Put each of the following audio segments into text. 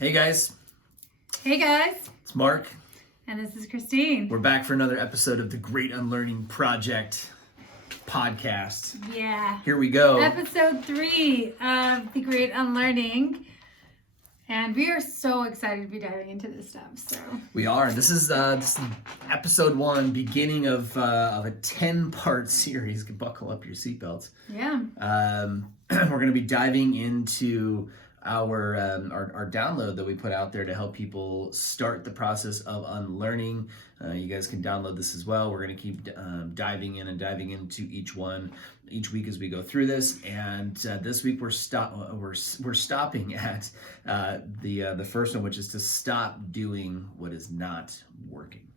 Hey guys, Hey guys, it's Mark. and this is Christine. We're back for another episode of the Great Unlearning Project podcast. Yeah. Here we go. Episode 3 of The Great Unlearning. And we are so excited to be diving into this stuff. So We are. This is episode 1, beginning of a 10-part series. Buckle up your seatbelts. yeah. We're going to be diving into our download that we put out there to help people start the process of unlearning. You guys can download this as well. We're going to keep diving into each one each week as we go through this. And this week we're stopping at the first one, which is to stop doing what is not working.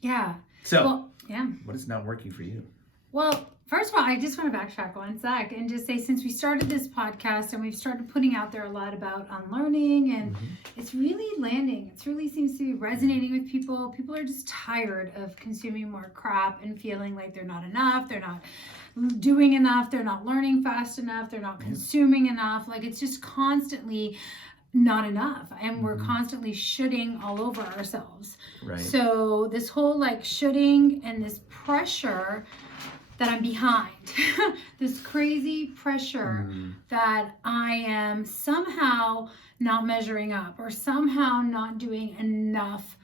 Yeah. So, well, yeah. What is not working for you? Well, first of all, I just want to backtrack one sec and just say, since we started this podcast and we've started putting out there a lot about unlearning, and it's really landing. It really seems to be resonating with people. People are just tired of consuming more crap and feeling like they're not enough. They're not doing enough. They're not learning fast enough. They're not consuming enough. Like, it's just constantly not enough, and we're constantly shoulding all over ourselves. Right. So this whole like shoulding and this pressure that I'm behind, this crazy pressure that I am somehow not measuring up or somehow not doing enough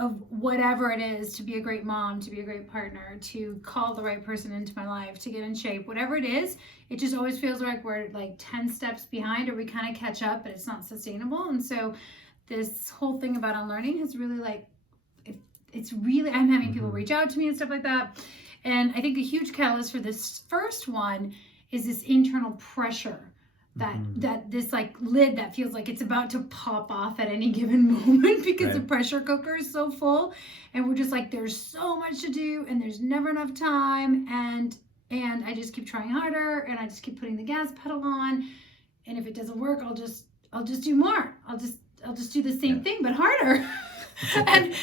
of whatever it is to be a great mom, to be a great partner, to call the right person into my life, to get in shape, whatever it is. It just always feels like we're like 10 steps behind, or we kind of catch up, but it's not sustainable. And so this whole thing about unlearning has really it's really, I'm having people reach out to me and stuff like that. And I think the huge catalyst for this first one is this internal pressure that this like lid that feels like it's about to pop off at any given moment because the pressure cooker is so full, and we're just like, there's so much to do and there's never enough time, and I just keep trying harder, and I just keep putting the gas pedal on, and if it doesn't work, I'll just do more. I'll just do the same thing but harder. and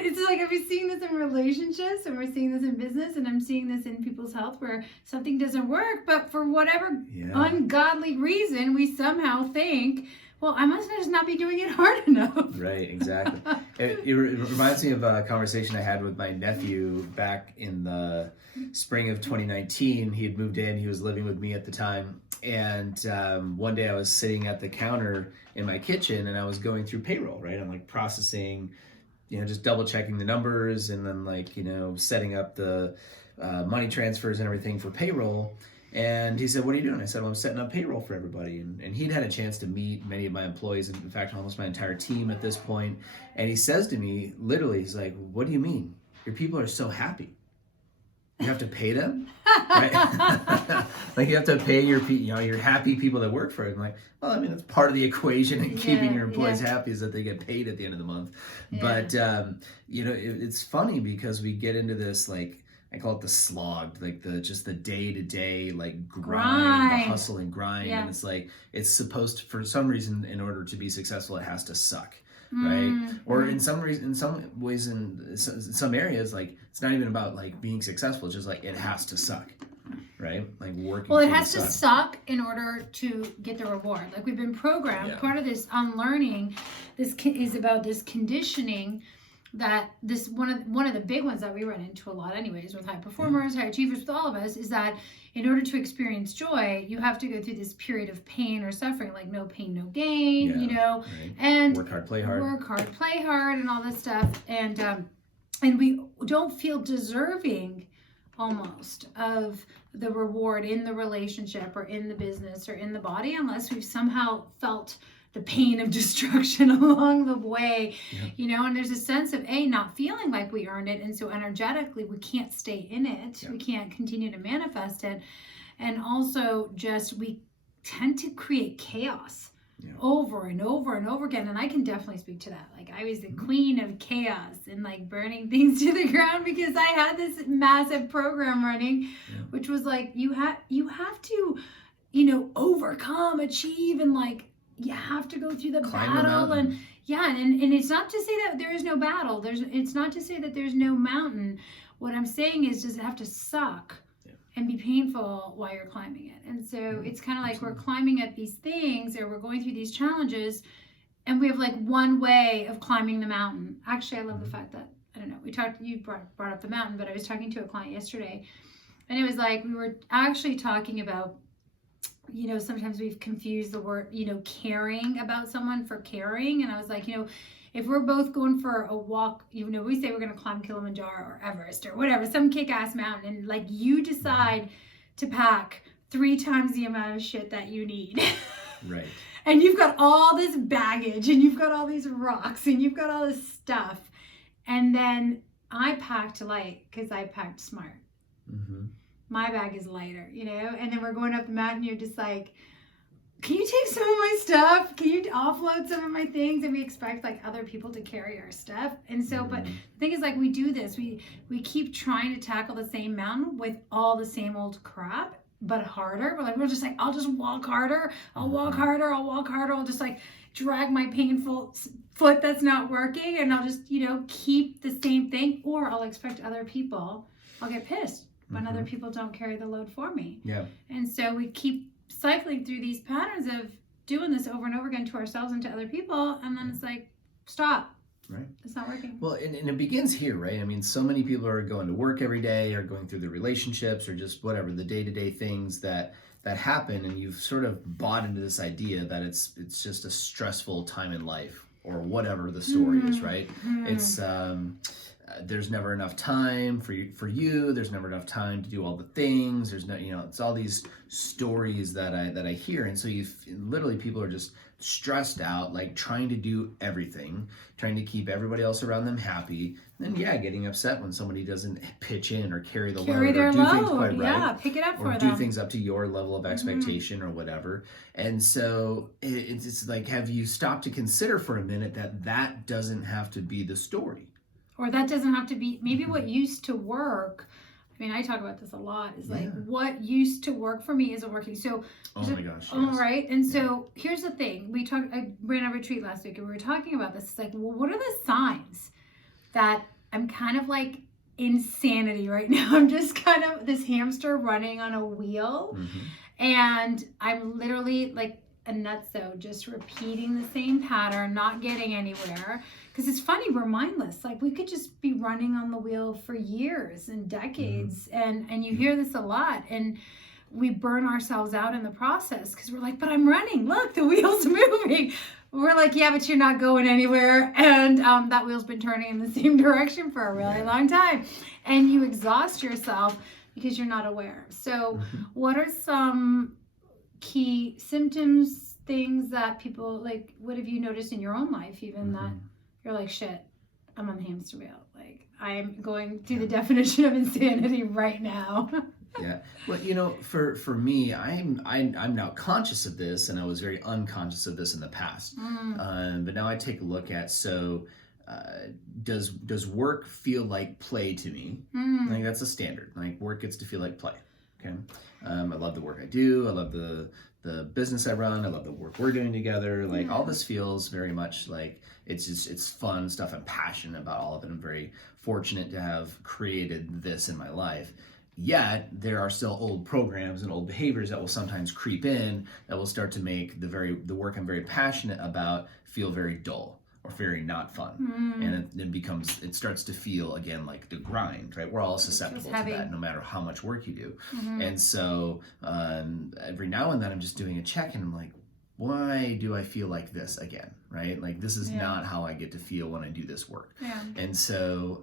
it's like, I've been seeing this in relationships, and we're seeing this in business, and I'm seeing this in people's health, where something doesn't work, but for whatever ungodly reason, we somehow think, well, I must just not be doing it hard enough. Right, exactly. It reminds me of a conversation I had with my nephew back in the spring of 2019. He had moved in. He was living with me at the time. And one day I was sitting at the counter in my kitchen, and I was going through payroll, right? I'm like processing, just double checking the numbers, and then like, setting up the money transfers and everything for payroll. And he said, "What are you doing?" I said, "Well, I'm setting up payroll for everybody." And he'd had a chance to meet many of my employees, in fact, almost my entire team at this point. And he says to me, literally, he's like, "What do you mean? Your people are so happy. You have to pay them?" Right? Like, you have to pay your happy people that work for it. I'm like, well, I mean, that's part of the equation in keeping your employees happy, is that they get paid at the end of the month. But, it's funny because we get into this, like, I call it the slog, like the day-to-day, like grind, the hustle and grind. And it's like, it's supposed to, for some reason, in order to be successful, it has to suck. Right? Or in some ways, in some areas, like, it's not even about like being successful. It's just like, it has to suck, right? Like working. Well, it has to suck in order to get the reward. Like, we've been programmed. Part of this unlearning, this is about this conditioning, that this one of the big ones that we run into a lot anyways with high performers, high achievers, with all of us, is that in order to experience joy, you have to go through this period of pain or suffering, like no pain, no gain, and work hard, play hard, and all this stuff. And we don't feel deserving almost of the reward in the relationship or in the business or in the body, unless we've somehow felt the pain of destruction along the way, and there's a sense of not feeling like we earned it, and so energetically we can't stay in it, we can't continue to manifest it, and also just we tend to create chaos over and over and over again. And I can definitely speak to that. Like, I was the queen of chaos and like burning things to the ground, because I had this massive program running, which was like, you have to overcome, achieve, and like, you have to go through the battle, and it's not to say that there is no battle. It's not to say that there's no mountain. What I'm saying is, does it have to suck and be painful while you're climbing it? And so it's kind of like we're climbing up these things, or we're going through these challenges, and we have like one way of climbing the mountain. Actually, I love the fact that, I don't know, you brought up the mountain, but I was talking to a client yesterday, and it was like, we were actually talking about, sometimes we've confused the word, caring about someone for caring. And I was like, if we're both going for a walk, we say we're going to climb Kilimanjaro or Everest or whatever, some kick-ass mountain, and like you decide to pack 3 times the amount of shit that you need. Right. And you've got all this baggage, and you've got all these rocks, and you've got all this stuff. And then I packed light because I packed smart. Mm-hmm. My bag is lighter, and then we're going up the mountain. You're just like, can you take some of my stuff? Can you offload some of my things? And we expect like other people to carry our stuff. And so, but the thing is, like, we do this. We keep trying to tackle the same mountain with all the same old crap, but harder. We're just like, I'll just walk harder. I'll walk harder. I'll walk harder. I'll just like drag my painful foot that's not working. And I'll just, keep the same thing. Or I'll expect other people. I'll get pissed when other people don't carry the load for me. Yeah. And so we keep cycling through these patterns of doing this over and over again to ourselves and to other people. And then it's like, stop. Right. It's not working. Well, and it begins here, right? I mean, so many people are going to work every day, or going through their relationships, or just whatever, the day-to-day things that happen, and you've sort of bought into this idea that it's just a stressful time in life, or whatever the story is, right? It's there's never enough time for you. There's never enough time to do all the things. There's no, it's all these stories that I hear. And so literally people are just stressed out, like trying to do everything, trying to keep everybody else around them happy. And then, getting upset when somebody doesn't pitch in or carry the load, or do things quite right. Yeah, pick it up for them. Or do things up to your level of expectation or whatever. And so it's like, have you stopped to consider for a minute that doesn't have to be the story? Or that doesn't have to be, maybe what used to work. I mean, I talk about this a lot, is like, what used to work for me isn't working. So, oh my gosh. Yes. Right. And so here's the thing. I ran a retreat last week, and we were talking about this. It's like, well, what are the signs that I'm kind of like insanity right now? I'm just kind of this hamster running on a wheel. And I'm literally like a nutso, just repeating the same pattern, not getting anywhere. Because it's funny, we're mindless. Like, we could just be running on the wheel for years and decades. And you hear this a lot. And we burn ourselves out in the process because we're like, but I'm running. Look, the wheel's moving. We're like, yeah, but you're not going anywhere. And that wheel's been turning in the same direction for a really long time. And you exhaust yourself because you're not aware. So what are some key symptoms, things that people, like, what have you noticed in your own life, even that you're like, shit, I'm on the hamster wheel. Like, I'm going through the definition of insanity right now. Yeah. Well, for me, I'm now conscious of this, and I was very unconscious of this in the past. But now I take a look at, does work feel like play to me? I think that's a standard. Like, work gets to feel like play. Okay. I love the work I do. I love the business I run. I love the work we're doing together. Like, all this feels very much like it's fun stuff. I'm passionate about all of it. I'm very fortunate to have created this in my life. Yet there are still old programs and old behaviors that will sometimes creep in that will start to make the work I'm very passionate about feel very dull or very not fun. And it starts to feel again like the grind, right? We're all susceptible to that, no matter how much work you do. And so every now and then I'm just doing a check, and I'm like, why do I feel like this again, right? Like, this is not how I get to feel when I do this work. And so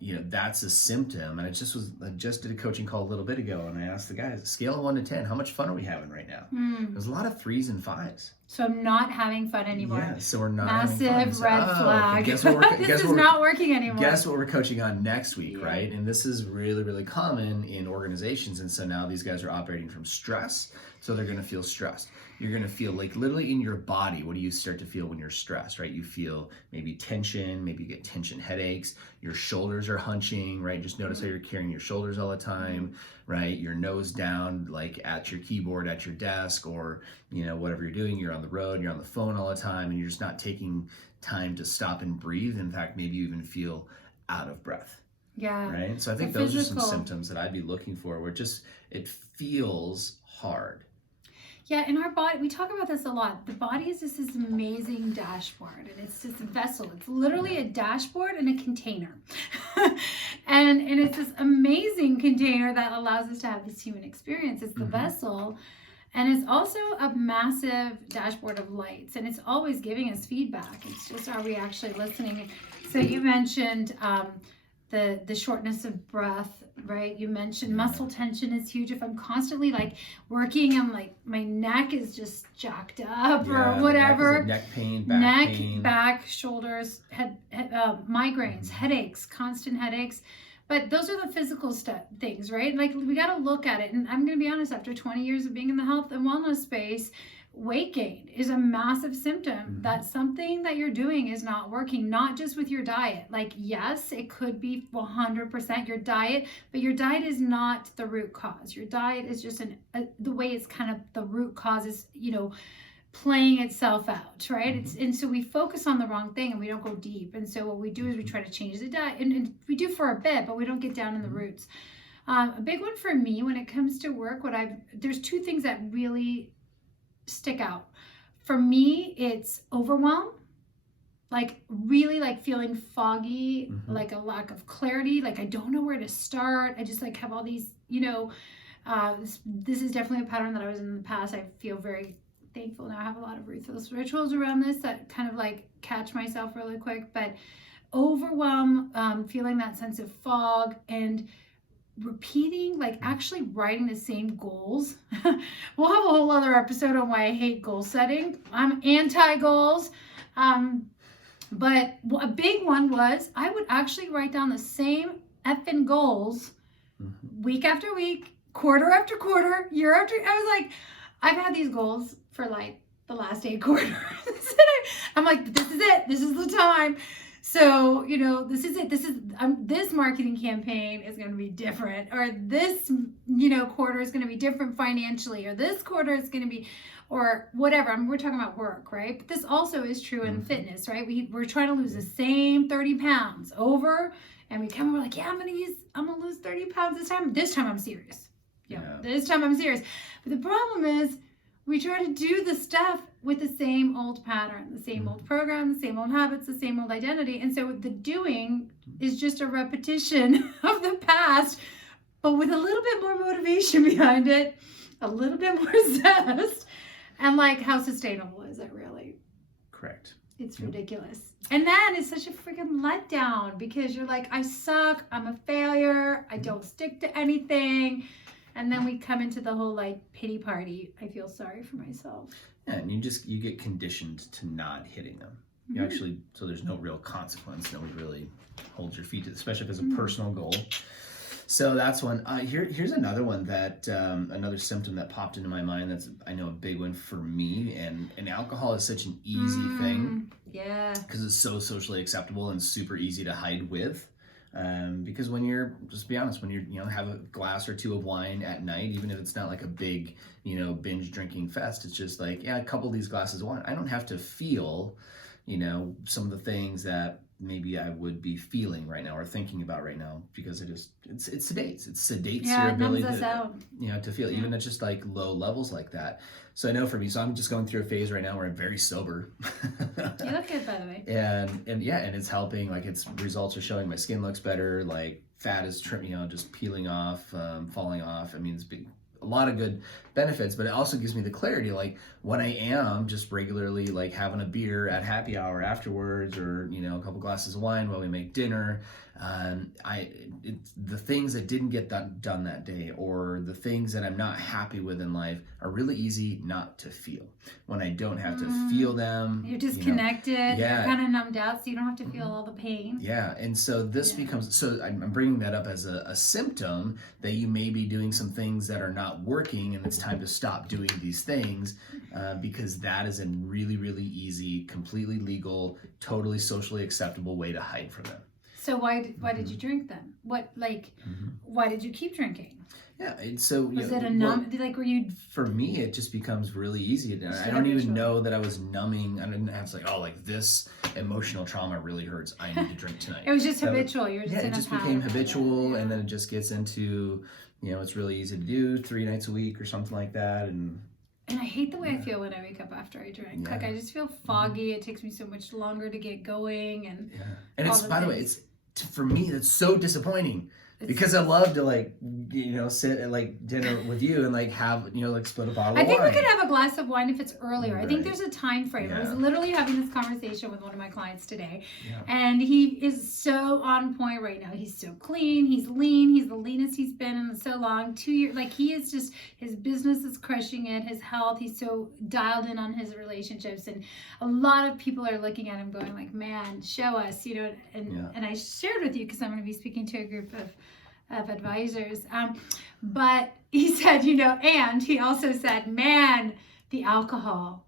that's a symptom. And I just did a coaching call a little bit ago, and I asked the guys, scale of 1 to 10, how much fun are we having right now? There's a lot of 3s and 5s. So I'm not having fun anymore. Yeah, so we're not Massive having fun. red flag. Guess what This is not working anymore. Guess what we're coaching on next week, right? And this is really, really common in organizations. And so now these guys are operating from stress, so they're going to feel stressed. You're going to feel like literally in your body, what do you start to feel when you're stressed, right? You feel maybe tension, maybe you get tension headaches, your shoulders are hunching, right? Just notice how you're carrying your shoulders all the time, right? Your nose down, like at your keyboard, at your desk, or, whatever you're doing, you're on the road, you're on the phone all the time, and you're just not taking time to stop and breathe. In fact, maybe you even feel out of breath. Yeah. Right? So I think those are some symptoms that I'd be looking for, where it feels hard. Yeah, in our body, we talk about this a lot. The body is just this amazing dashboard, and it's just a vessel. It's literally a dashboard and a container. and it's this amazing container that allows us to have this human experience. It's the vessel. And it's also a massive dashboard of lights, and it's always giving us feedback. It's just, are we actually listening? So you mentioned the shortness of breath, right? You mentioned muscle tension is huge. If I'm constantly like working, I'm like, my neck is just jacked up or whatever. Neck pain, back, shoulders, head migraines, headaches, constant headaches. But those are the physical things, right? Like, we got to look at it. And I'm going to be honest, after 20 years of being in the health and wellness space, weight gain is a massive symptom that something that you're doing is not working, not just with your diet. Like, yes, it could be 100% your diet, but your diet is not the root cause. Your diet is just the way it's kind of the root cause is, playing itself out, right? And so we focus on the wrong thing and we don't go deep. And so what we do is we try to change the diet, and we do for a bit, but we don't get down in the roots. A big one for me when it comes to work, there's two things that really stick out. For me, it's overwhelm, like really like feeling foggy, like a lack of clarity, like I don't know where to start. I just like have all these, this is definitely a pattern that I was in the past. I feel very thankful now. I have a lot of rituals around this that kind of like catch myself really quick, but overwhelm, feeling that sense of fog, and repeating, like actually writing the same goals. We'll have a whole other episode on why I hate goal setting. I'm anti-goals. But a big one was I would actually write down the same effing goals week after week, quarter after quarter, year after. I was like, I've had these goals for like the last 8 quarters. I'm like, this is it. This is the time. So, this is it. This marketing campaign is going to be different, or this, quarter is going to be different financially, or this quarter is going to be, or whatever. We're talking about work, right? But this also is true in fitness, right? We're trying to lose the same 30 pounds over, and we're like, yeah, I'm going to lose 30 pounds this time. This time I'm serious. This time I'm serious. But the problem is we try to do the stuff with the same old pattern, the same old program, the same old habits, the same old identity. And so the doing is just a repetition of the past, but with a little bit more motivation behind it, a little bit more zest, and like, how sustainable is it really? Correct. It's ridiculous. And then it's such a freaking letdown because you're like, I suck, I'm a failure, I don't stick to anything. And then we come into the whole like pity party. I feel sorry for myself. Yeah, and you get conditioned to not hitting them. You actually, so there's no real consequence. Nobody really holds your feet to it, especially if it's a personal goal. So that's one. Here's another one that another symptom that popped into my mind. That's, I know, a big one for me. And alcohol is such an easy thing. Yeah. Because it's so socially acceptable and super easy to hide with. Because when you're, just be honest, when you're, have a glass or 2 of wine at night, even if it's not like a big, binge drinking fest, it's just like, yeah, a couple of these glasses of wine, I don't have to feel, some of the things that maybe I would be feeling right now or thinking about right now, because it sedates your ability to feel, even at just like low levels like that. So I know for me, so I'm just going through a phase right now where I'm very sober. You look good, by the way. And it's helping. Like, its results are showing. My skin looks better. Like, fat is just peeling off, falling off. I mean, it's big. A lot of good benefits, but it also gives me the clarity, like when I am just regularly like having a beer at happy hour afterwards, or a couple glasses of wine while we make dinner, the things that didn't get done that day, or the things that I'm not happy with in life, are really easy not to feel when I don't have to feel them. You're disconnected. You're kind of numbed out, so you don't have to feel all the pain. Yeah, and so this becomes, so I'm bringing that up as a symptom that you may be doing some things that are not working, and it's time to stop doing these things, because that is a really, really easy, completely legal, totally socially acceptable way to hide from them. So why did you drink then? Why did you keep drinking? Yeah, and so was it were you? For me, it just becomes really easy. I don't even know that I was numbing. I didn't have to this emotional trauma really hurts, I need to drink tonight. It was just habitual. You were just in it just became habitual, and then it just gets into, it's really easy to do 3 nights a week or something like that, and And I hate the way I feel when I wake up after I drink. Yeah. Like I just feel foggy. It takes me so much longer to get going, and and it's by the way, it's for me that's so disappointing. Because I love to like, sit at like dinner with you and like have, like split a bottle of wine. I think we could have a glass of wine if it's earlier. Right. I think there's a time frame. Yeah. I was literally having this conversation with one of my clients today. Yeah. And he is so on point right now. He's so clean. He's lean. He's the leanest he's been in so long. 2 years. Like he is just, his business is crushing it. His health. He's so dialed in on his relationships. And a lot of people are looking at him going like, man, show us, and I shared with you because I'm going to be speaking to a group of advisors. But he said, and he also said, man, the alcohol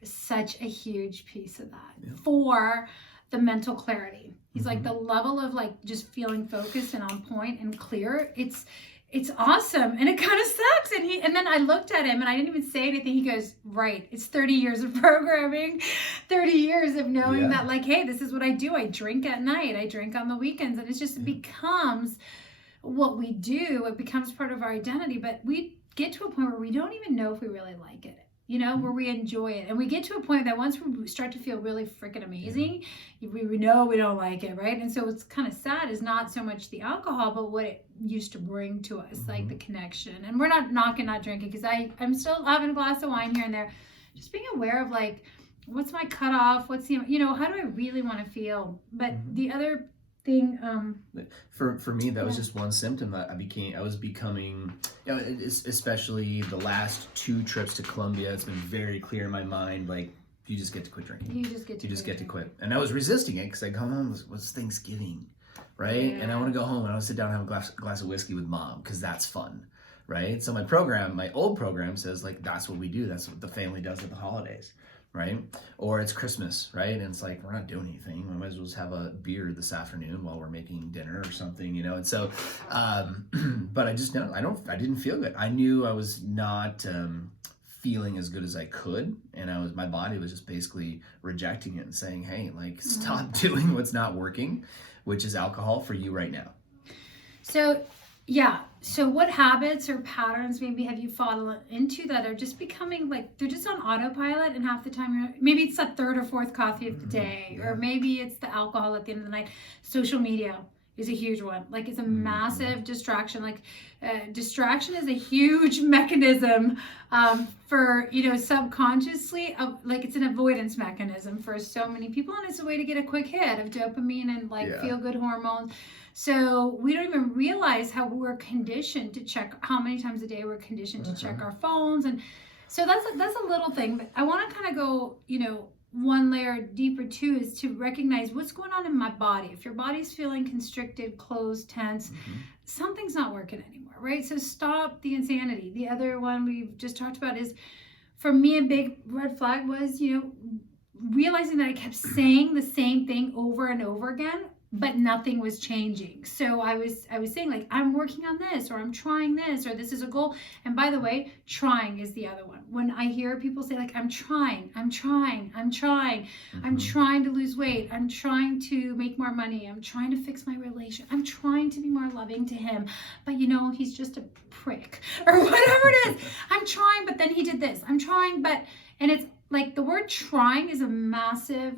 is such a huge piece of that for the mental clarity. He's like the level of like just feeling focused and on point and clear. It's awesome. And it kind of sucks. And then I looked at him and I didn't even say anything. He goes, right. It's 30 years of programming, 30 years of knowing that like, hey, this is what I do. I drink at night. I drink on the weekends. And it's just, it becomes what we do. It becomes part of our identity, but we get to a point where we don't even know if we really like it, where we enjoy it. And we get to a point that once we start to feel really freaking amazing, we know we don't like it, right? And so what's kind of sad is not so much the alcohol, but what it used to bring to us, like the connection. And we're not knocking not drinking, because I'm still having a glass of wine here and there. Just being aware of like, what's my cutoff? What's how do I really want to feel? But the other thing, for me, that was just one symptom that I was becoming, especially the last 2 trips to Colombia. It's been very clear in my mind, like, you just get to quit drinking. You just get to quit. And I was resisting it because I come home, was Thanksgiving, right? And I want to go home and I want to sit down and have a glass of whiskey with mom because that's fun, right? So my old program says like, that's what we do. That's what the family does at the holidays. Right? Or it's Christmas, right? And it's like, we're not doing anything. We might as well just have a beer this afternoon while we're making dinner or something, And so, but I just know, I didn't feel good. I knew I was not feeling as good as I could. And my body was just basically rejecting it and saying, hey, like, stop doing what's not working, which is alcohol for you right now. So what habits or patterns maybe have you fallen into that are just becoming like, they're just on autopilot, and half the time maybe it's that 3rd or 4th coffee of the day, or maybe it's the alcohol at the end of the night. Social media is a huge one. Like it's a massive distraction. Like distraction is a huge mechanism for, subconsciously, like it's an avoidance mechanism for so many people. And it's a way to get a quick hit of dopamine and like feel good hormones. So we don't even realize how we're conditioned to check, how many times a day we're conditioned to check our phones. And so that's a little thing, but I want to kind of go, one layer deeper too, is to recognize what's going on in my body. If your body's feeling constricted, closed, tense, something's not working anymore, right? So stop the insanity. The other one we've just talked about is, for me, a big red flag was, realizing that I kept saying the same thing over and over again, but nothing was changing. So I was saying like, I'm working on this, or I'm trying this, or this is a goal. And by the way, trying is the other one. When I hear people say like, I'm trying to lose weight, I'm trying to make more money, I'm trying to fix my relation, I'm trying to be more loving to him, but he's just a prick, or whatever it is. I'm trying, but then he did this. I'm trying, and it's like the word trying is a massive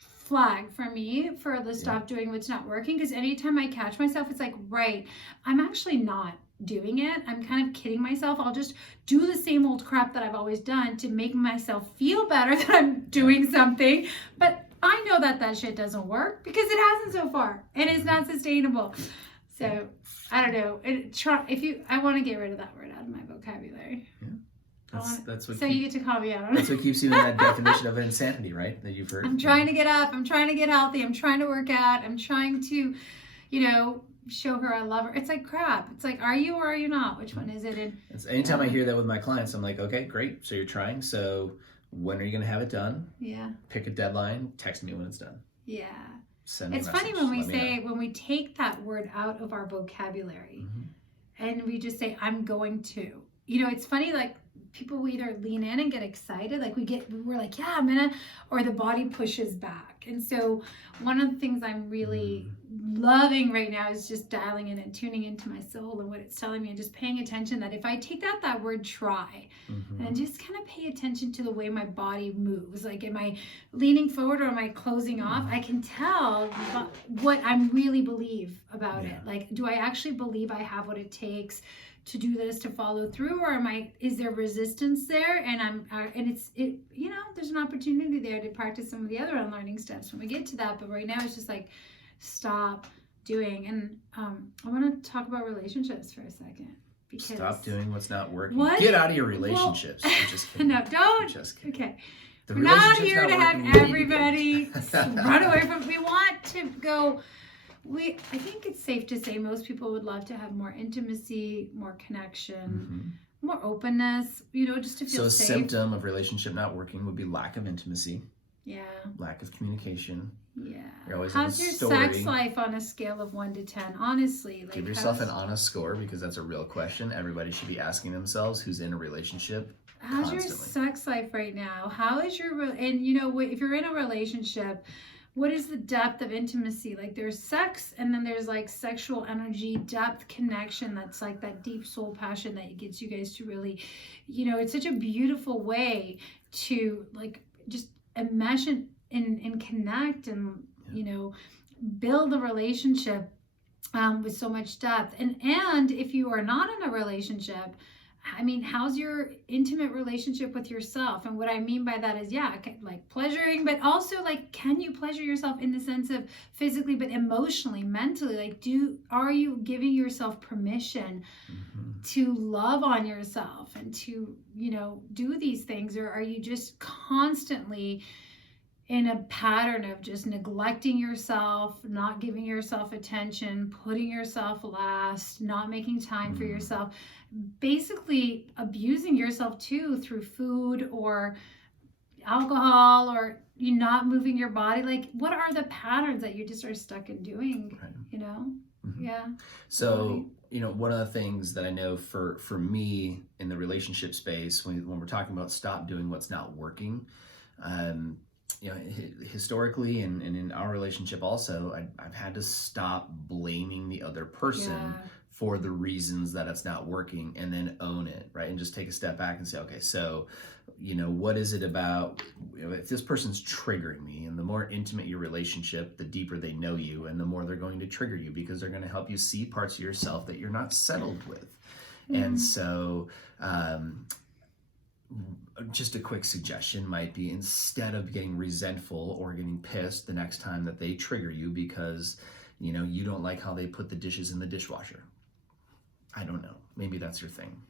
flag for me for the stop doing what's not working, because anytime I catch myself, it's like, right, I'm actually not doing it. I'm kind of kidding myself. I'll just do the same old crap that I've always done to make myself feel better that I'm doing something, but I know that shit doesn't work because it hasn't so far, and it's not sustainable. So I don't know. I want to get rid of that word out of my vocabulary. That's what. So you get to call me out. That's what keeps you in that definition of insanity, right? That you've heard. I'm trying to get up. I'm trying to get healthy. I'm trying to work out. I'm trying to, show her I love her. It's like crap. It's like, are you or are you not? Which one is it? And anytime I hear that with my clients, I'm like, okay, great. So you're trying. So when are you going to have it done? Yeah. Pick a deadline. Text me when it's done. Yeah. Send me a message. message. Funny when we take that word out of our vocabulary and we just say, I'm going to. It's funny, like people will either lean in and get excited, like we're like, yeah, I'm gonna, or the body pushes back. And so one of the things I'm really loving right now is just dialing in and tuning into my soul and what it's telling me, and just paying attention that if I take out that word try and just kind of pay attention to the way my body moves, like am I leaning forward or am I closing off, I can tell what I really believe about it. Like, do I actually believe I have what it takes to do this, to follow through, or is there resistance there? And there's an opportunity there to practice some of the other unlearning steps when we get to that. But right now it's just like, stop doing. And I want to talk about relationships for a second. Because stop doing what's not working. Get out of your relationships. I'm just kidding. No, don't. I'm just kidding. Okay. We're not here to have everybody run away from. We want to go. I think it's safe to say most people would love to have more intimacy, more connection, more openness, just to feel safe. So a symptom of relationship not working would be lack of intimacy. Yeah. Lack of communication. Yeah. You're always how's your sex life on a scale of 1 to 10? Honestly. Give yourself an honest score, because that's a real question. Everybody should be asking themselves who's in a relationship. How's your sex life right now? How is and if you're in a relationship, what is the depth of intimacy? Like, there's sex, and then there's like sexual energy, depth, connection. That's like that deep soul passion that gets you guys to really, it's such a beautiful way to like just mesh and connect and, build a relationship with so much depth. And if you are not in a relationship, I mean, how's your intimate relationship with yourself? And what I mean by that is, like pleasuring, but also like, can you pleasure yourself in the sense of physically, but emotionally, mentally? Like, are you giving yourself permission to love on yourself and to, do these things? Or are you just constantly in a pattern of just neglecting yourself, not giving yourself attention, putting yourself last, not making time for yourself, basically abusing yourself too through food or alcohol, or you not moving your body? Like, what are the patterns that you just are stuck in doing, Yeah. So, one of the things that I know for me in the relationship space, when we're talking about stop doing what's not working, historically and in our relationship also, I've had to stop blaming the other person for the reasons that it's not working, and then own it, right? And just take a step back and say, okay, so, what is it about, if this person's triggering me? And the more intimate your relationship, the deeper they know you, and the more they're going to trigger you, because they're going to help you see parts of yourself that you're not settled with. And so, just a quick suggestion might be, instead of getting resentful or getting pissed the next time that they trigger you because, you don't like how they put the dishes in the dishwasher. I don't know. Maybe that's your thing.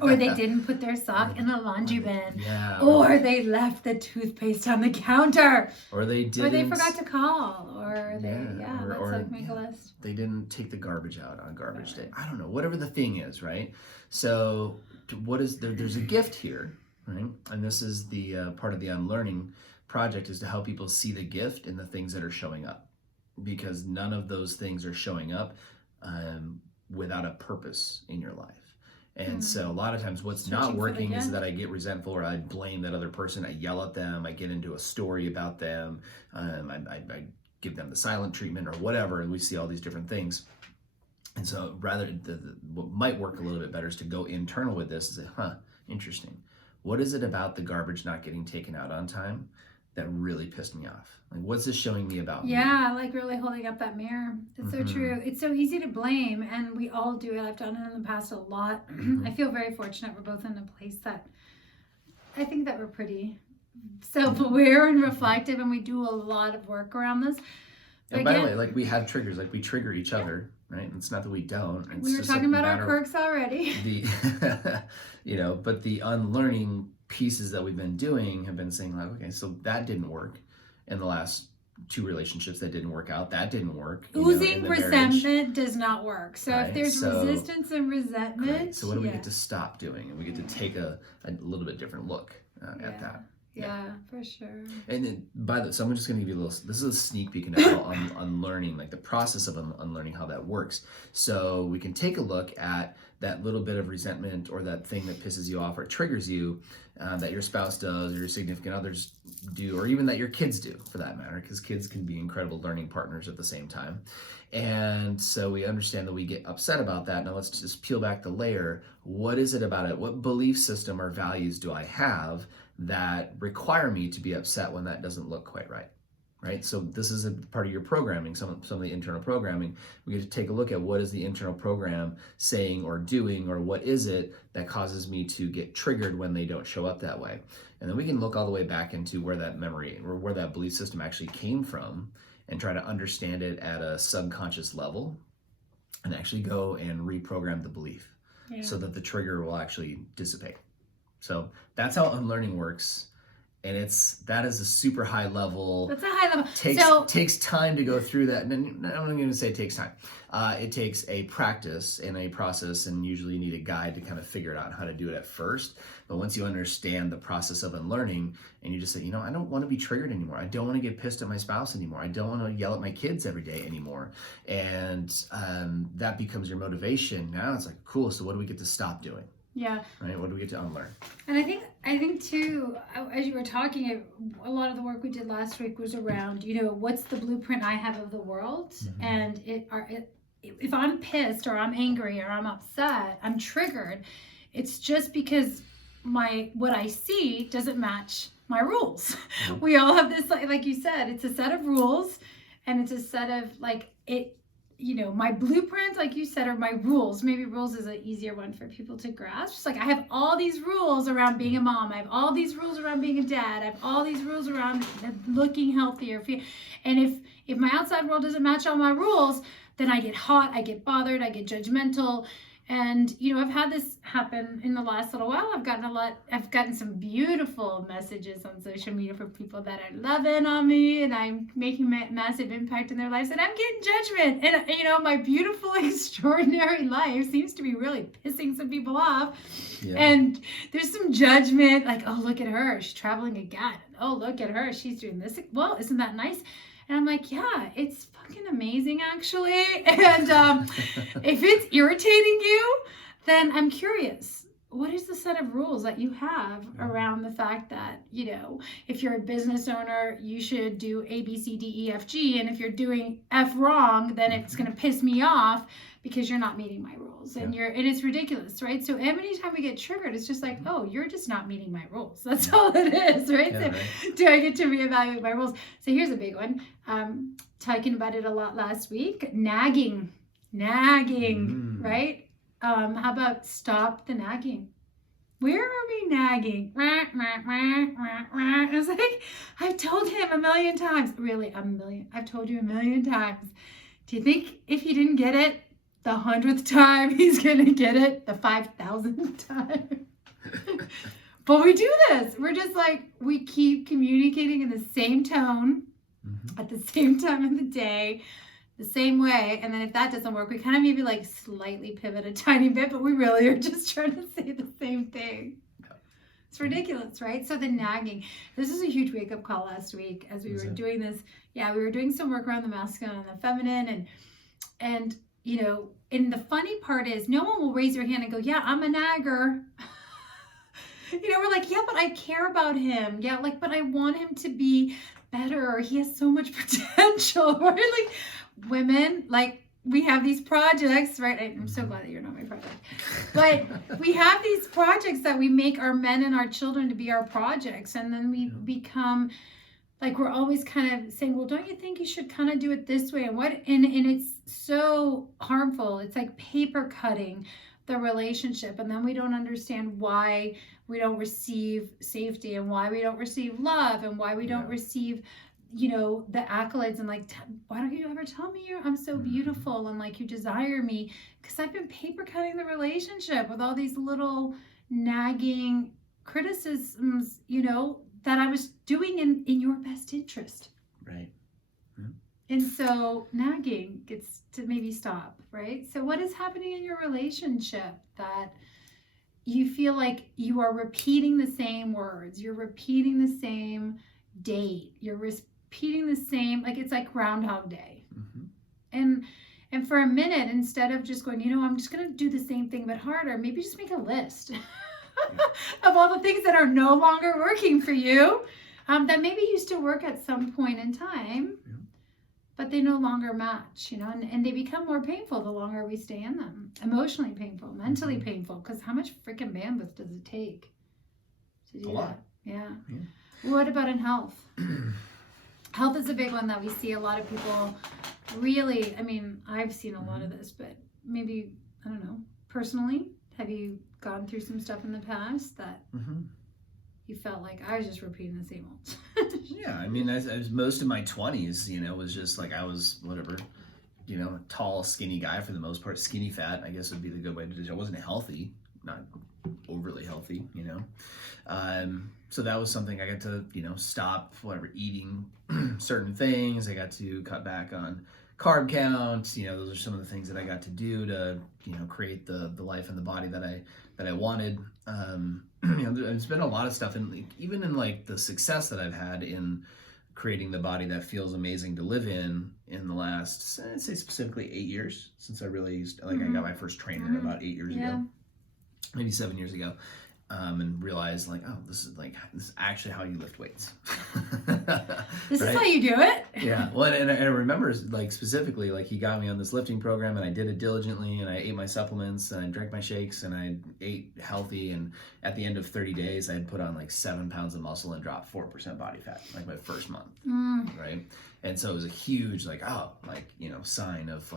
Or they didn't put their sock in the laundry bin. Yeah. Or they left the toothpaste on the counter. Or they didn't. Or they forgot to call. Or let's make a list. They didn't take the garbage out on garbage day. I don't know. Whatever the thing is, right? So there's a gift here, right? And this is the part of the Unlearning project, is to help people see the gift in the things that are showing up. Because none of those things are showing up without a purpose in your life. And so a lot of times what's not working is that I get resentful, or I blame that other person, I yell at them, I get into a story about them, I give them the silent treatment or whatever, and we see all these different things. And so rather, what might work a little bit better is to go internal with this and say, interesting. What is it about the garbage not getting taken out on time that really pissed me off? Like, what's this showing me about me? Yeah, like really holding up that mirror. It's so true. It's so easy to blame, and we all do it. I've done it in the past a lot. I feel very fortunate we're both in a place that I think that we're pretty self-aware and reflective, and we do a lot of work around this. But and by the way, like, we have triggers, like we trigger each other, right? It's not that we don't. It's we were talking about our quirks already. But the unlearning pieces that we've been doing have been saying, like, okay, so that didn't work in the last 2 relationships, that didn't work out, that didn't work. Oozing resentment does not work. So if there's resistance and resentment. So what do we get to stop doing? And we get to take a little bit different look at that. Yeah, for sure. And then, so I'm just going to give you this is a sneak peek into how unlearning, like the process of unlearning, how that works. So we can take a look at that little bit of resentment or that thing that pisses you off or triggers you, that your spouse does or your significant others do, or even that your kids do for that matter, because kids can be incredible learning partners at the same time. And so we understand that we get upset about that. Now let's just peel back the layer. What is it about it? What belief system or values do I have that require me to be upset when that doesn't look quite right? Right? So this is a part of your programming, some of the internal programming. We get to take a look at what is the internal program saying or doing, or what is it that causes me to get triggered when they don't show up that way. And then we can look all the way back into where that memory or where that belief system actually came from and try to understand it at a subconscious level and actually go and reprogram the belief so that the trigger will actually dissipate. So that's how unlearning works. And that is a super high level. That's a high level. Takes time to go through that. And I'm not going to say it takes time. It takes a practice and a process, and usually you need a guide to kind of figure it out how to do it at first. But once you understand the process of unlearning, and you just say, I don't want to be triggered anymore. I don't want to get pissed at my spouse anymore. I don't want to yell at my kids every day anymore. And that becomes your motivation. Now it's like, cool, so what do we get to stop doing? Yeah. Right. What do we get to unlearn? And I think too, as you were talking, a lot of the work we did last week was around, what's the blueprint I have of the world, mm-hmm. and if I'm pissed or I'm angry or I'm upset, I'm triggered. It's just because what I see doesn't match my rules. Mm-hmm. We all have this, like you said, it's a set of rules, and it's a set of my blueprints, like you said, are my rules. Maybe rules is an easier one for people to grasp. Just like I have all these rules around being a mom. I have all these rules around being a dad. I have all these rules around looking healthier. And if my outside world doesn't match all my rules, then I get hot, I get bothered, I get judgmental. And, I've had this happen in the last little while. I've gotten some beautiful messages on social media from people that are loving on me, and I'm making a massive impact in their lives, and I'm getting judgment. And, my beautiful, extraordinary life seems to be really pissing some people off. Yeah. And there's some judgment, like, oh, look at her, she's traveling again. Oh, look at her, she's doing this. Well, isn't that nice? And I'm like, yeah, it's fucking amazing, actually. And if it's irritating you, then I'm curious. What is the set of rules that you have around the fact that, if you're a business owner, you should do A, B, C, D, E, F, G. And if you're doing F wrong, then it's going to piss me off because you're not meeting my rules. And and it's ridiculous, right? So every time we get triggered, it's just like, oh, you're just not meeting my rules. That's all it is, right? Yeah, so do I get to reevaluate my rules? So here's a big one. Talking about it a lot last week. Nagging, right? How about stop the nagging? Where are we nagging? I was like, I've told him a million times. Really, I've told you a million times. Do you think if he didn't get it the 100th time, he's going to get it the 5,000th time? But we do this. We're just like, we keep communicating in the same tone, mm-hmm. at the same time of the day, the same way. And then if that doesn't work, we kind of maybe slightly pivot a tiny bit, but we really are just trying to say the same thing. It's ridiculous, right? So the nagging, this is a huge wake-up call last week as we were doing this. Yeah, we were doing some work around the masculine and the feminine, and and the funny part is no one will raise their hand and go, yeah, I'm a nagger. We're like, yeah, but I care about him. Yeah, but I want him to be better. He has so much potential, right? Women, we have these projects, right? I'm so glad that you're not my project. But we have these projects that we make our men and our children to be our projects. And then we become, we're always kind of saying, well, don't you think you should kind of do it this way? And it's so harmful. It's like paper cutting the relationship. And then we don't understand why we don't receive safety, and why we don't receive love, and why we don't receive the accolades, and why don't you ever tell me I'm so beautiful and you desire me? Because I've been paper cutting the relationship with all these little nagging criticisms, that I was doing in your best interest. Right. Yeah. And so nagging gets to maybe stop, right? So what is happening in your relationship that you feel like you are repeating the same words, you're repeating the same date, you're repeating the same, like it's like Groundhog Day. And for a minute, instead of just going, I'm just going to do the same thing but harder, maybe just make a list of all the things that are no longer working for you, that maybe used to work at some point in time, but they no longer match, and they become more painful the longer we stay in them. Emotionally painful, mentally painful, because how much freaking bandwidth does it take to do that? Yeah. What about in health? Health is a big one that we see a lot of people really, I've seen a lot of this, but maybe, I don't know, personally, have you gone through some stuff in the past that you felt like I was just repeating the same old? Yeah, as most of my 20s, was just like I was whatever, tall, skinny guy for the most part. Skinny fat, I guess would be the good way to describe. I wasn't healthy, not overly healthy, So that was something I got to, stop eating certain things. I got to cut back on carb count. Those are some of the things that I got to do to, create the life and the body that I wanted. There's been a lot of stuff, and even in like the success that I've had in creating the body that feels amazing to live in the last, I'd say specifically 8 years since I really I got my first trainer about 8 years ago, maybe 7 years ago. And realized this is actually how you lift weights. This is how you do it. Yeah. Well, and I remember specifically he got me on this lifting program, and I did it diligently, and I ate my supplements, and I drank my shakes, and I ate healthy, and at the end of 30 days, I had put on 7 pounds of muscle and dropped 4% body fat, my first month. Right. And so it was a huge sign of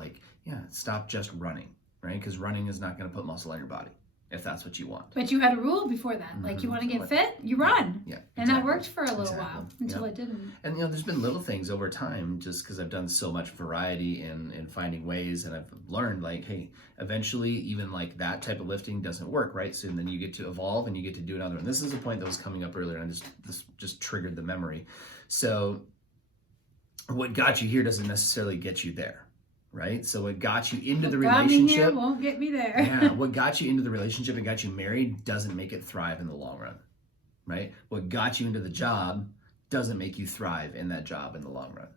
stop just running, right? Because running is not going to put muscle on your body, if that's what you want. But you had a rule before that. You want to get fit, you run. Yeah. And that worked for a little while until it didn't. And there's been little things over time, just because I've done so much variety in finding ways, and I've learned hey, eventually even that type of lifting doesn't work, right? So then you get to evolve and you get to do another. And this is a point that was coming up earlier, and this just triggered the memory. So what got you here doesn't necessarily get you there. Right? So what got you into the relationship here won't get me there. Yeah, what got you into the relationship and got you married doesn't make it thrive in the long run. Right? What got you into the job doesn't make you thrive in that job in the long run.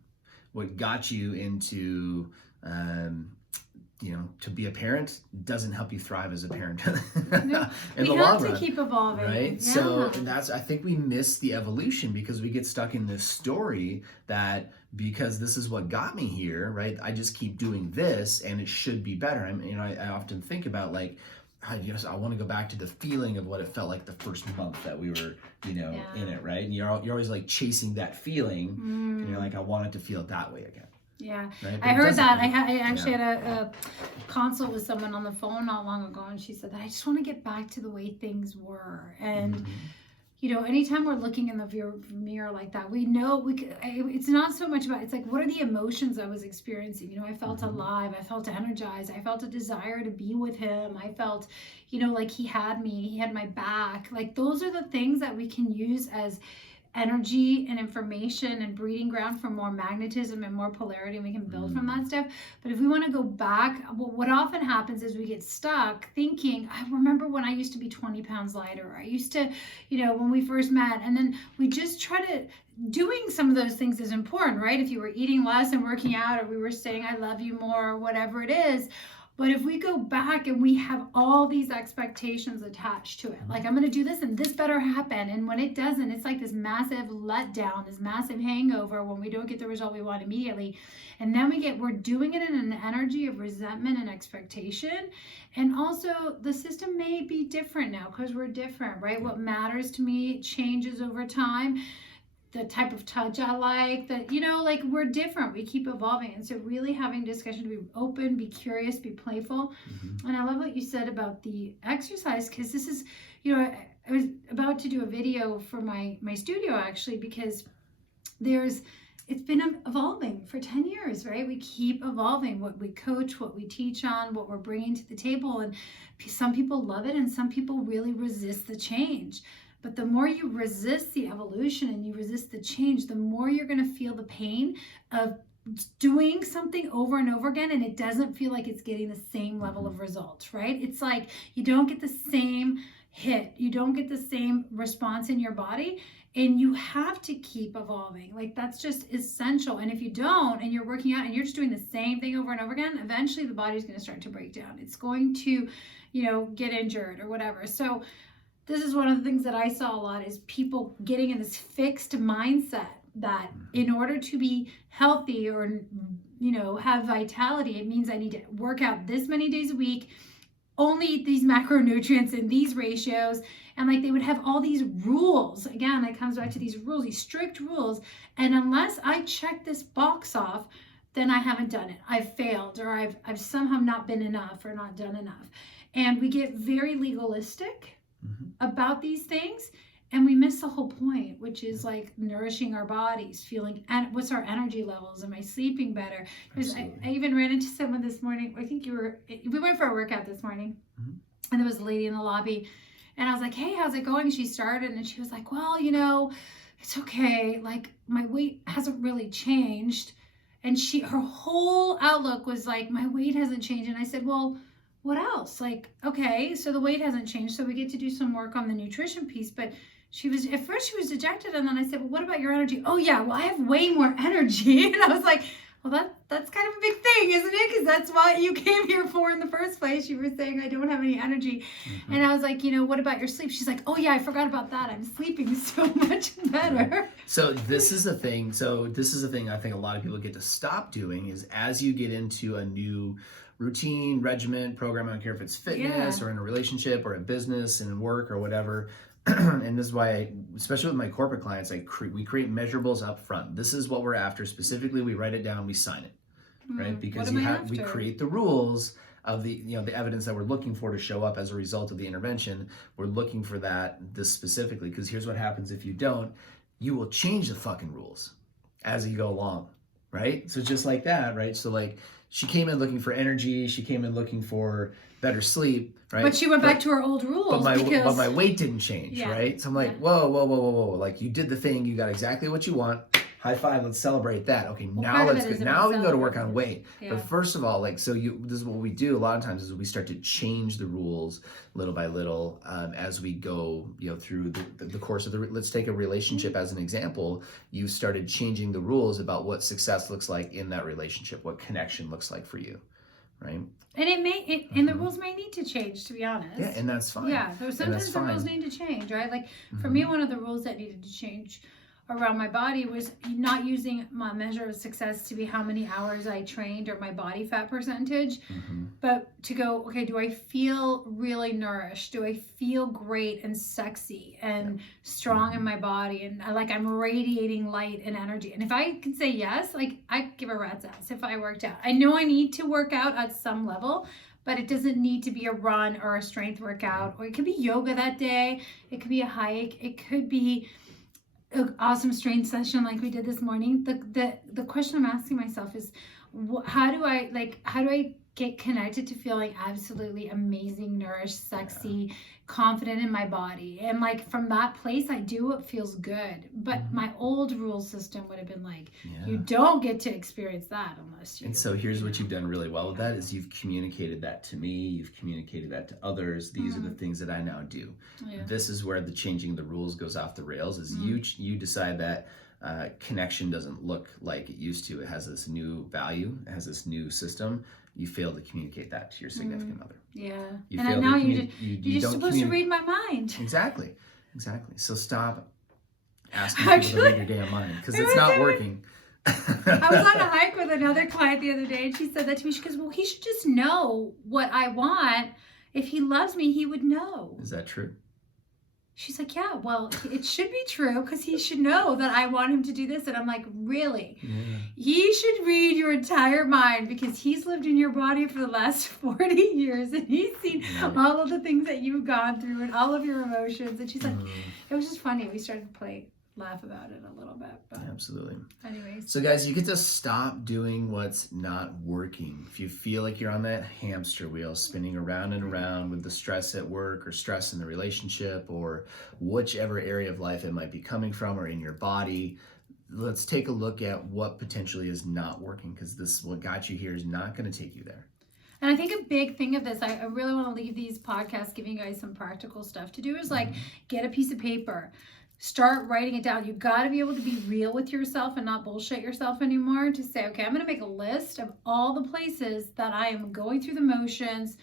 What got you into to be a parent doesn't help you thrive as a parent in the long run. We have to keep evolving. Right? Yeah. So I think we miss the evolution because we get stuck in this story that because this is what got me here, right? I just keep doing this and it should be better. I often think about I want to go back to the feeling of what it felt like the first month that we were, in it, right? And you're always chasing that feeling, and you're I want it to feel that way again. Yeah, right? I heard that. I actually had a consult with someone on the phone not long ago, and she said that I just want to get back to the way things were. And anytime we're looking in the mirror like that, we know it's not so much about, it's what are the emotions I was experiencing? I felt alive, I felt energized, I felt a desire to be with him, I felt, he had me, he had my back. Those are the things that we can use as energy and information and breeding ground for more magnetism and more polarity, and we can build from that stuff. But if we want to go back, what often happens is we get stuck thinking, I remember when I used to be 20 pounds lighter, I used to, when we first met, and then we just try to, doing some of those things is important, right? If you were eating less and working out, or we were saying I love you more, or whatever it is. But if we go back and we have all these expectations attached to it, I'm going to do this and this better happen. And when it doesn't, it's this massive letdown, this massive hangover when we don't get the result we want immediately. And then we're doing it in an energy of resentment and expectation. And also the system may be different now because we're different, right? What matters to me changes over time. The type of touch I like, that, we're different. We keep evolving. And so really having discussion to be open, be curious, be playful. And I love what you said about the exercise, because this is, I was about to do a video for my studio actually, because it's been evolving for 10 years, right? We keep evolving what we coach, what we teach on, what we're bringing to the table. And some people love it and some people really resist the change. But the more you resist the evolution and you resist the change, the more you're going to feel the pain of doing something over and over again, and it doesn't feel like it's getting the same level of results, right? It's you don't get the same hit. You don't get the same response in your body. And you have to keep evolving. Like that's just essential. And if you don't, and you're working out and you're just doing the same thing over and over again, eventually the body's going to start to break down. It's going to, get injured or whatever. So this is one of the things that I saw a lot is people getting in this fixed mindset that in order to be healthy or, have vitality, it means I need to work out this many days a week, only eat these macronutrients in these ratios. And like they would have all these rules. Again, it comes back to these rules, these strict rules. And unless I check this box off, then I haven't done it. I've failed, or I've somehow not been enough or not done enough. And we get very legalistic about these things. And we miss the whole point, which is like nourishing our bodies, feeling, and what's our energy levels? Am I sleeping better? I even ran into someone this morning. I think we went for a workout this morning, and there was a lady in the lobby, and I was like, hey, how's it going? She started, and she was like, well, it's okay. Like my weight hasn't really changed. And her whole outlook was like, my weight hasn't changed. And I said, well, what else? Like, okay, so the weight hasn't changed. So we get to do some work on the nutrition piece, but at first she was dejected, and then I said, well, what about your energy? Oh yeah, well, I have way more energy. And I was like, well, that's kind of a big thing, isn't it? Because that's what you came here for in the first place. You were saying I don't have any energy. And I was like, what about your sleep? She's like, oh yeah, I forgot about that. I'm sleeping so much better. So this is a thing. I think a lot of people get to stop doing is as you get into a new routine, regimen, program, I don't care if it's fitness or in a relationship or a business and work or whatever. And this is why, especially with my corporate clients, we create measurables up front. This is what we're after. Specifically, we write it down, we sign it, right? Because we create the rules of the evidence that we're looking for to show up as a result of the intervention. We're looking for this specifically, because here's what happens if you don't. You will change the fucking rules as you go along, right? So just like that, right? So like she came in looking for energy. She came in looking for better sleep, right? But she went back to her old rules. But my weight didn't change, right? So I'm like, whoa. Like you did the thing. You got exactly what you want. High five. Let's celebrate that. Okay, now we can go to work on weight. Yeah. But first of all, this is what we do a lot of times is we start to change the rules little by little as we go, through the course of let's take a relationship as an example. You started changing the rules about what success looks like in that relationship, what connection looks like for you, right? And and the rules may need to change, to be honest. Yeah, and that's fine. Yeah, sometimes the rules need to change, right? Like for me, one of the rules that needed to change around my body was not using my measure of success to be how many hours I trained or my body fat percentage, but to go, okay, do I feel really nourished? Do I feel great and sexy and strong in my body? And I'm radiating light and energy. And if I can say yes, I give a rat's ass if I worked out. I know I need to work out at some level, but it doesn't need to be a run or a strength workout, or it could be yoga that day. It could be a hike. It could be an awesome strength session like we did this morning. The question I'm asking myself is, how do I get connected to feeling absolutely amazing, nourished, sexy, confident in my body? And from that place, I do what feels good. But my old rule system would have been you don't get to experience that unless you. And so here's what you've done really well with that is you've communicated that to me. You've communicated that to others. These are the things that I now do. Yeah. This is where the changing the rules goes off the rails is you decide that connection doesn't look like it used to. It has this new value. It has this new system. You fail to communicate that to your significant other. Yeah. Now you're just supposed to read my mind. Exactly. So stop asking people to read your damn mind because it's not working. I was on a hike with another client the other day, and she said that to me. She goes, well, he should just know what I want. If he loves me, he would know. Is that true? She's like, yeah, well, it should be true because he should know that I want him to do this. And I'm like, really? Yeah. He should read your entire mind because he's lived in your body for the last 40 years and he's seen all of the things that you've gone through and all of your emotions. And she's like, it was just funny. We started to laugh about it a little bit. But absolutely. Anyways. So guys, you get to stop doing what's not working. If you feel like you're on that hamster wheel spinning around and around with the stress at work or stress in the relationship or whichever area of life it might be coming from or in your body, let's take a look at what potentially is not working because what got you here is not going to take you there. And I think a big thing of this, I really want to leave these podcasts giving you guys some practical stuff to do, is like get a piece of paper. Start writing it down. You got to be able to be real with yourself and not bullshit yourself anymore, to say, okay, I'm going to make a list of all the places that I am going through the motions,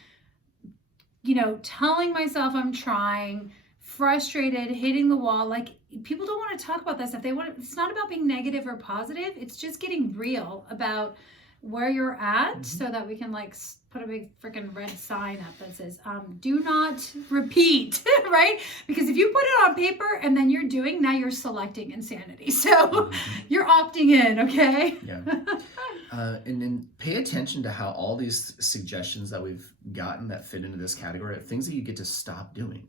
telling myself I'm trying, frustrated, hitting the wall. Like, people don't want to talk about that stuff. It's not about being negative or positive. It's just getting real about where you're at, so that we can like put a big freaking red sign up that says do not repeat. Right? Because if you put it on paper and then now you're selecting insanity, so you're opting in. Okay. Yeah. And then pay attention to how all these suggestions that we've gotten that fit into this category are things that you get to stop doing.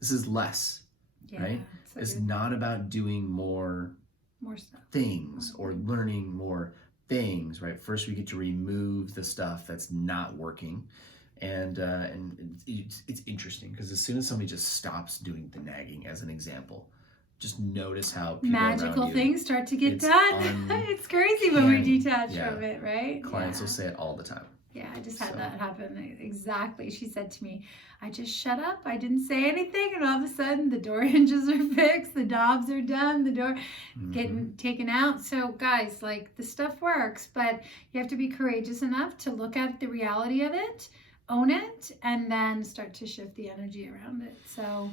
This is less, right? So it's not about doing more stuff, things, or learning more things, right? First, we get to remove the stuff that's not working. And it's interesting, because as soon as somebody just stops doing the nagging, as an example, just notice how people magical around things start to get done. It's crazy when we detach from it, right? Clients will say it all the time. Yeah, I just had that happen. Exactly. She said to me, I just shut up. I didn't say anything. And all of a sudden, the door hinges are fixed. The knobs are done. The door getting taken out. So, guys, like, the stuff works. But you have to be courageous enough to look at the reality of it, own it, and then start to shift the energy around it. So,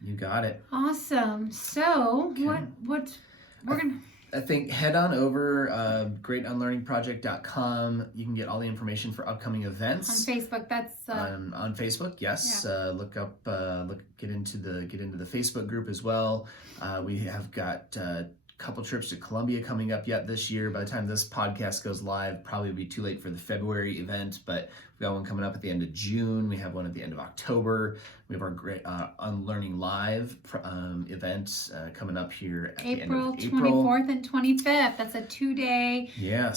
you got it. Awesome. So, okay. what we're going to... I think head on over greatunlearningproject.com. You can get all the information for upcoming events on Facebook. That's on Facebook. Yes, yeah. Get into the Facebook group as well. We have got a couple trips to Colombia coming up yet this year. By the time this podcast goes live, probably will be too late for the February event, but we've got one coming up at the end of June. We have one at the end of October. We have our great UNLearning Live event coming up here at the end of April. 24th and 25th. That's a 2-day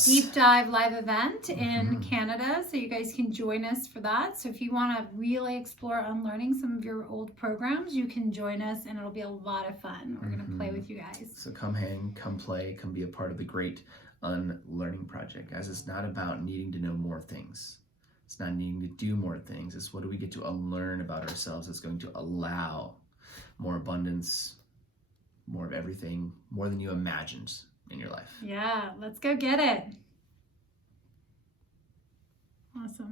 deep dive live event in Canada. So you guys can join us for that. So if you want to really explore unlearning some of your old programs, you can join us, and it'll be a lot of fun. We're going to play with you guys. So come hang, come play, come be a part of the Great Unlearning Project. Guys, it's not about needing to know more things. It's not needing to do more things. It's what do we get to unlearn about ourselves that's going to allow more abundance, more of everything, more than you imagined in your life. Yeah, let's go get it. Awesome.